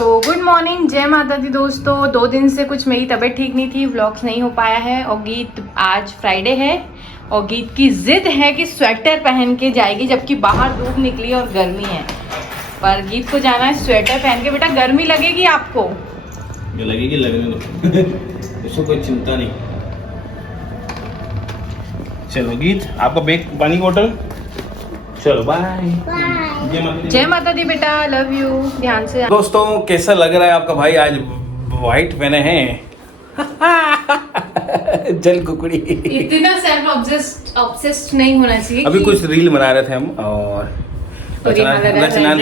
So good morning, जय माता दी दोस्तों। 2 दिन से कुछ मेरी तबीयत ठीक नहीं थी, व्लॉग्स नहीं हो पाया है। और गीत आज फ्राइडे है और गीत की जिद है कि स्वेटर पहन के जाएगी, जबकि बाहर धूप निकली और गर्मी है। पर गीत को जाना है स्वेटर पहन के। बेटा गर्मी लगेगी आपको? जो लगेगी लगने दो उसको कोई चिंता नहीं। चलो गीत, आपका बैग पानी की बोतल। चलो बाय। जय माता दी बेटा, लव यू। ध्यान से दोस्तों कैसा लग रहा है आपका भाई? आज व्हाइट पहने हैं जल कुकड़ी। इतना सेल्फ ऑब्सेस्ड नहीं होना चाहिए। अभी कुछ रील बना रहे थे हम और रचना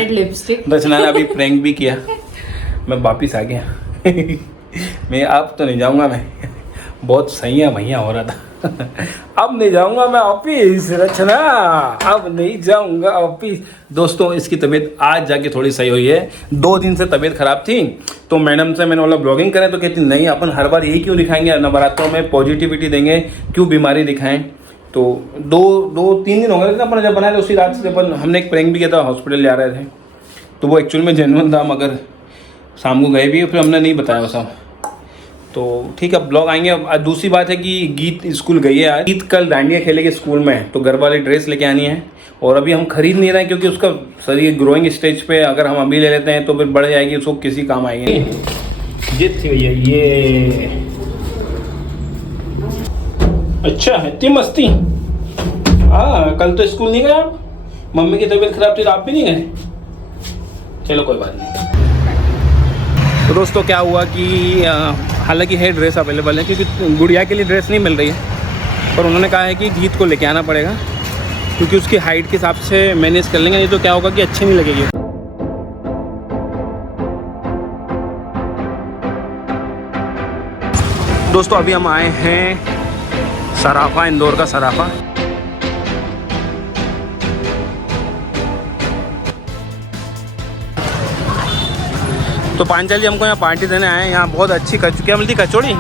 ने अभी प्रैंक भी किया। मैं वापिस आ गया मैं अब तो नहीं जाऊंगा, मैं बहुत सही है भैया हो रहा था अब नहीं जाऊंगा मैं ऑफिस। रचना अब नहीं जाऊंगा ऑफिस। दोस्तों इसकी तबीयत आज जाके थोड़ी सही हुई है। 2 दिन से तबीयत खराब थी तो मैडम से मैंने बोला ब्लॉगिंग करें, तो कहती नहीं अपन हर बार यही क्यों दिखाएंगे, नवरात्रों में पॉजिटिविटी देंगे, क्यों बीमारी दिखाएं। तो 2-3 दिन हो गए थे अपन जब बनाए थे, उसी रात से अपन हमने एक प्रैंक भी किया था, हॉस्पिटल जा रहे थे। तो वो एक्चुअल में जेन्युइन था, मगर शाम को गए भी फिर हमने नहीं बताया वो सब। तो ठीक है ब्लॉग आएंगे। अब दूसरी बात है कि गीत स्कूल गई है आज। गीत कल डांडिया खेलेगी स्कूल में, तो घर वाली ड्रेस लेके आनी है। और अभी हम खरीद नहीं रहे हैं क्योंकि उसका शरीर ग्रोइंग स्टेज पे, अगर हम अभी ले लेते हैं तो फिर बढ़ जाएगी, उसको किसी काम आएगी। जीत थी भैया ये। अच्छा इतनी मस्ती। हाँ कल तो स्कूल नहीं गए आप? मम्मी की तबीयत खराब थी तो आप भी नहीं गए? चलो कोई बात नहीं। तो दोस्तों क्या हुआ कि हालांकि है ड्रेस अवेलेबल है, क्योंकि गुड़िया के लिए ड्रेस नहीं मिल रही है, पर उन्होंने कहा है कि गीत को लेके आना पड़ेगा क्योंकि उसकी हाइट के हिसाब से मैनेज कर लेंगे, नहीं तो क्या होगा कि अच्छी नहीं लगेगी। दोस्तों अभी हम आए हैं सराफा, इंदौर का सराफा। तो पांचाल जी हमको यहाँ पार्टी देने आए हैं। यहाँ बहुत अच्छी क्या मिलती, कचौड़ी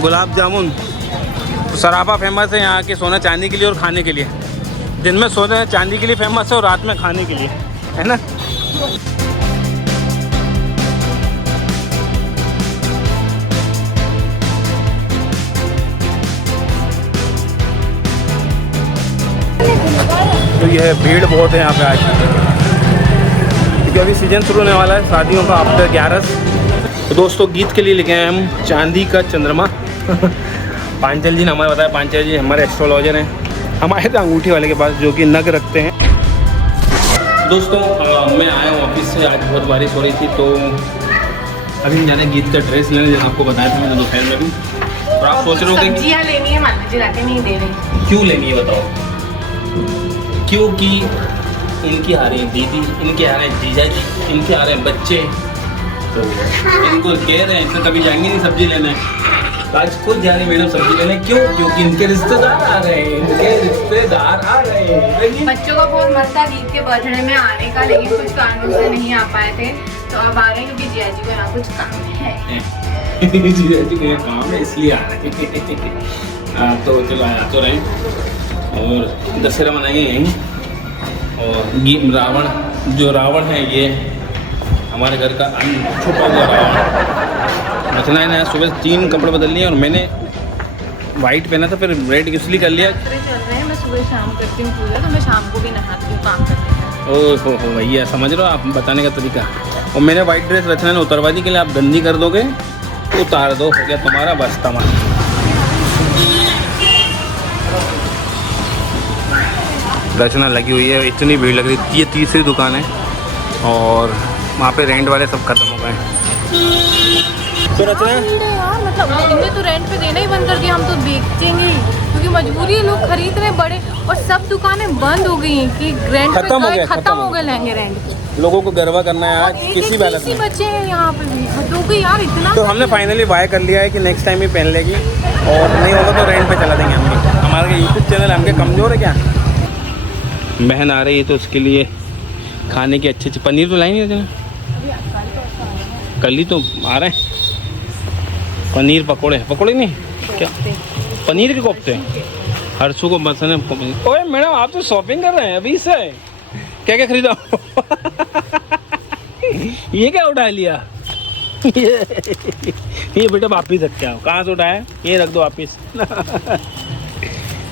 गुलाब जामुन। तो सराफा फेमस है यहाँ के सोना चांदी के लिए और खाने के लिए। दिन में सोना चांदी के लिए फेमस है और रात में खाने के लिए, है ना। तो ये भीड़ बहुत है यहाँ पे आज, क्योंकि अभी सीजन शुरू होने वाला है शादियों का, आफ्टर 11। तो दोस्तों गीत के लिए लेके आए हम चांदी का चंद्रमा पांचल जी ने हमें बताया, पांचल जी हमारे एस्ट्रोलॉजर हैं। हम आए थे अंगूठी वाले के पास जो कि नग रखते हैं। दोस्तों मैं आया हूँ ऑफिस से, आज बहुत बारिश हो रही थी तो अभी हम जाने गीत का ड्रेस लेने, जैसे आपको बताया था मैंने दोपहर में भी। तो आप सोच रहे हो कि सब्जियां लेनी है, माता जी लाके नहीं दे रही। क्यों लेनी है बताओ? क्योंकि इनकी आ रही है दीदी, इनके आ रहे हैं जीजा जी, इनके आ रहे हैं बच्चे, तो इनको कह रहे हैं इनसे कभी जाएंगे नहीं सब्जी लेने। तो आज खुद जा रही मैडम सब्जी लेने। क्यों? क्योंकि इनके रिश्तेदार आ रहे हैं, इनके रिश्तेदार आ रहे हैं। बच्चों का बहुत मन था गीत के बर्थडे में आने का, लेकिन कुछ कारणों से नहीं आ पाए थे, तो अब आ रहे हैं क्योंकि जिया जी को यहाँ कुछ काम है। जिया जी को यहाँ काम है इसलिए आ रहे हैं। तो चलो आ तो रहे, और दशहरा मनाएंगे यहीं। और रावण, रावण है ये हमारे घर का छुपा हुआ रावण। रचना ने सुबह 3 कपड़े बदल लिए और मैंने वाइट पहना था, फिर रेड इसलिए कर लिया। चल रहे हैं, मैं सुबह शाम करती हूँ पूजा, तो मैं शाम को भी नहाती हूँ काम करती हूँ। ओहो भैया समझ रहे हो आप बताने का तरीका। और मैंने वाइट ड्रेस रचना ने उतरवा दी के लिए, आप गंदी कर दोगे तो उतार दो, हो गया तुम्हारा बस तमाम। रचना लगी हुई है, इतनी भीड़ लग रही है। ये तीसरी दुकान है और वहाँ पे रेंट वाले सब खत्म हो गए। तो रचना यार मतलब इनने तो रेंट पे देना ही बंद कर दिया, हम तो बेचेंगे क्योंकि मजबूरी है, लोग खरीद रहे बड़े, और सब दुकानें बंद हो गई कि रेंट खत्म हो गए लहंगे रेंट। लोगों को गरबा करना है आज किसी भी हालत में। बच्चे हैं यहाँ पे भी, हद हो गई यार इतना। तो हमने फाइनली बाय कर लिया है कि नेक्स्ट टाइम ही पहन लेगी, और नहीं होगा तो रेंट पे चला देंगे हम। हमारा यूट्यूब चैनल हमके कमज़ोर है क्या? बहन आ रही है तो उसके लिए खाने के अच्छे पनीर तो लाई नहीं रचना, कल ही तो आ रहे हैं। पनीर पकोड़े नहीं क्या, पनीर के कोफ्ते हर्षू को पसंद है। ओए मैडम आप तो शॉपिंग कर रहे हैं अभी से, क्या क्या खरीदा ये क्या उठा लिया? ये बेटा वापिस रख के आओ। कहाँ से उठाया? ये रख दो वापिस।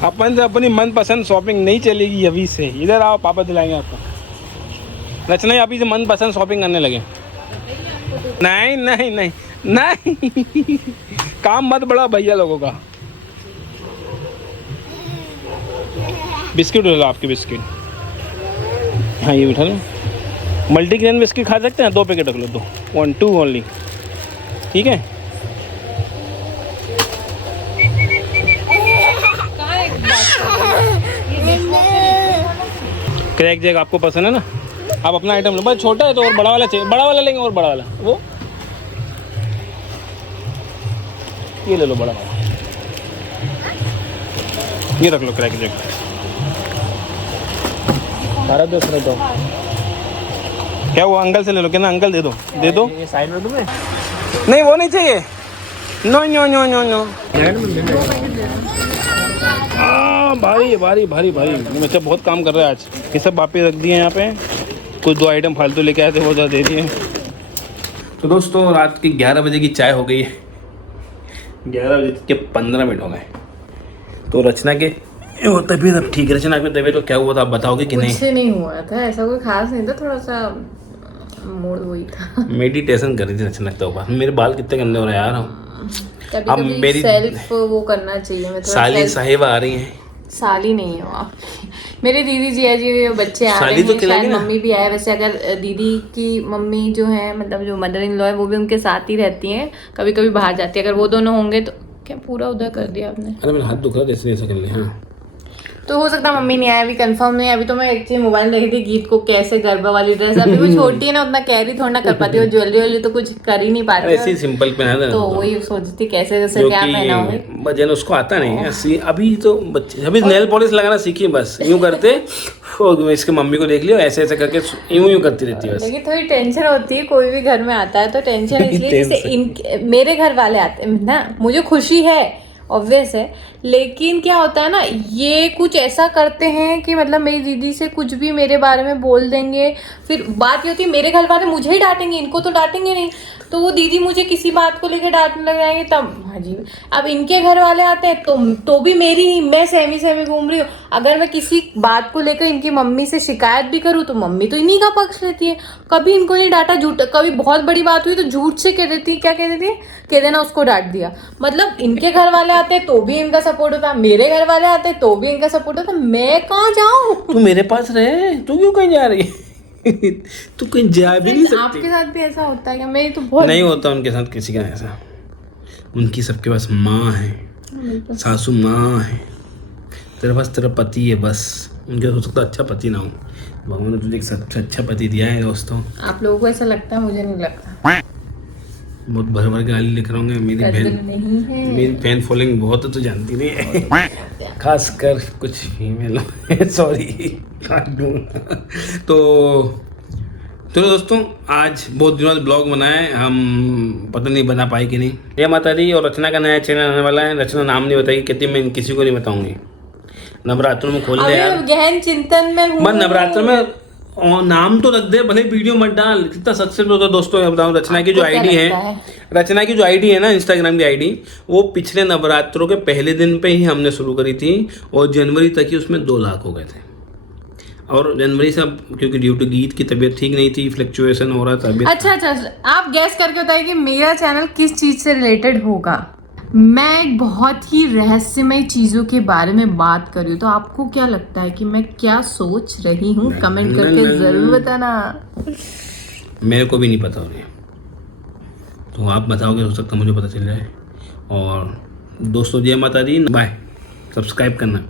अपन से अपनी मनपसंद शॉपिंग नहीं चलेगी अभी से। इधर आओ, पापा दिलाएंगे आपको। रचना अभी से मनपसंद शॉपिंग करने लगे। नहीं नहीं नहीं नहीं, काम मत बढ़ा भैया लोगों का। बिस्किट उठा लो, आपके बिस्किट। हाँ ये उठा लो। मल्टीग्रेन बिस्किट खा सकते हैं? 2 पैकेट रख लो, 2, 1, 2 ओनली। ठीक है। क्रैक जैक आपको पसंद है ना? आप अपना आइटम लो। बस छोटा है तो और बड़ा वाला चाहिए। बड़ा वाला लेंगे और बड़ा वाला वो ये ले लो, बड़ा वाला ये रख लो। क्रैक जैक भारत दो। क्या वो अंकल से ले लो? क्या ना अंकल दे दो, दे दो। ये साइड में दूं मैं? नहीं वो नहीं चाहिए। No no no no no. भारी है, भारी भारी भारी। बच्चा बहुत काम कर रहा है आज। ये सब वापस रख दिए यहाँ पे। कुछ 2 आइटम फालतू लेके आए थे, वो ज़्यादा दे दिए। तो दोस्तों रात की 11 बजे की चाय हो गई है। 11 बजे के 15 मिनट हो गए। तो रचना के वो तबीयत अब ठीक है। रचना की तबीयत को क्या हुआ था आप बताओगे कि नहीं? कुछ नहीं हुआ था, ऐसा कोई खास नहीं था, थोड़ा सा मूड वही था। मेडिटेशन कर रही थी रचना तो बात। मेरे बाल कितने गंदे हो रहे हैं यार। अब मेरी सेल्फ वो करना चाहिए। मैं साली साहिबा आ रही हैं। साली नहीं हो आप। मेरी दीदी जिया जी बच्चे आ रहे तो हैं, शायद मम्मी भी आए। वैसे अगर दीदी की मम्मी जो है, मतलब जो मदर इन लॉ है, वो भी उनके साथ ही रहती हैं। कभी कभी बाहर जाती है। अगर वो दोनों होंगे तो क्या पूरा उधर कर दिया आपने? अरे मेरा हाथ दुख रहा है, इसलिए ऐसा कर लिया। हाँ तो हो सकता मम्मी नहीं आया, अभी कंफर्म नहीं है। अभी तो मैं एक चीज मोबाइल देखी थी, गीत को कैसे गरबा वाली ड्रेस। अभी वो छोटी है ना, उतना कैरी थोड़ा ना कर पाती है। ज्वेलरी वॉलरी तो कुछ कर ही नहीं पाती। ऐसे ही सिंपल पहना तो वही सोचती कैसे जैसे क्या पहना होगी। बजन उसको आता नहीं है अभी तो बच्चे। अभी नेल पॉलिश लगाना सीखी, बस यूं करते। इसके मम्मी को देख लियो, ऐसे ऐसे करके यूं करती रहती है बस। लेकिन थोड़ी टेंशन होती है, कोई भी घर में आता है तो टेंशन इसलिए जैसे मेरे घर वाले आते हैं ना, मुझे खुशी है ऑब्वियस है, लेकिन क्या होता है ना, ये कुछ ऐसा करते हैं कि मतलब मेरी दीदी से कुछ भी मेरे बारे में बोल देंगे। फिर बात ये होती है मेरे घर वाले मुझे ही डांटेंगे, इनको तो डांटेंगे नहीं। तो वो दीदी मुझे किसी बात को लेकर डांटने लग जाएंगे तब। हाँ जी, अब इनके घर वाले आते हैं तो भी मेरी ही, मैं सहमी घूम रही हूँ। अगर मैं किसी बात को लेकर इनकी मम्मी से शिकायत भी करूँ तो मम्मी तो इन्हीं का पक्ष लेती है। कभी इनको नहीं डांटा, झूठ। कभी बहुत बड़ी बात हुई तो झूठ से कह देती, क्या कह देती है, कह देना उसको डांट दिया। मतलब इनके घर वाले आते हैं तो भी इनका सपोर्ट होता, मेरे घर वाले आते हैं तो भी इनका सपोर्ट होता। मैं कहाँ जाऊँ? तू मेरे पास रहे, तू क्यों कहीं जा रही है? तू कहीं जा भी नहीं सकती। आपके साथ भी ऐसा होता है क्या? मेरी तो बहुत नहीं होता उनके साथ किसी का ऐसा। उनकी सबके पास माँ है, सासू माँ है। तेरे पास तेरा पति है बस। उनके हो सकता अच्छा पति ना हो। भगवान ने तुझे एक सबसे अच्छा पति दिया है दोस्तों। आप लोगों को ऐसा लगता है, मुझे नहीं लगता। बहुत भर भर के गाली लिख रहा हूँ। मेरी फैन फॉलोइंग बहुत है, तो जानती नहीं है। खासकर कुछ फीमेल। सॉरी। तो चलो दोस्तों, आज बहुत दिनों बाद ब्लॉग बनाए हम, पता नहीं बना पाए कि नहीं। जय माता दी। और रचना का नया चैनल आने वाला है। रचना नाम नहीं बताएगी, कहती मैं किसी को नहीं बताऊंगी। नवरात्र में खोल दे यार, गहन चिंतन में हूँ। मैं नवरात्र में नाम तो रख दे, भले वीडियो मत डाल। कितना सक्सेस होता है दोस्तों, मैं बताऊं। रचना की जो आईडी है, रचना की जो आईडी है ना, इंस्टाग्राम की आईडी, वो पिछले नवरात्रों के पहले दिन पे ही हमने शुरू करी थी और जनवरी तक ही उसमें 2 लाख हो गए थे। और जनवरी से अब क्योंकि ड्यू टू गीत की तबीयत ठीक नहीं थी, फ्लक्चुएशन हो रहा था। अच्छा, आप गैस करके बताइए कि मेरा चैनल किस चीज से रिलेटेड होगा। मैं एक बहुत ही रहस्यमय चीजों के बारे में बात कर रही हूँ, तो आपको क्या लगता है कि मैं क्या सोच रही हूँ? कमेंट करके जरूर बताना। मेरे को भी नहीं पता हो रही, तो आप बताओगे, हो सकता मुझे पता चल जाए। और दोस्तों जय माता दी, बाय। सब्सक्राइब करना।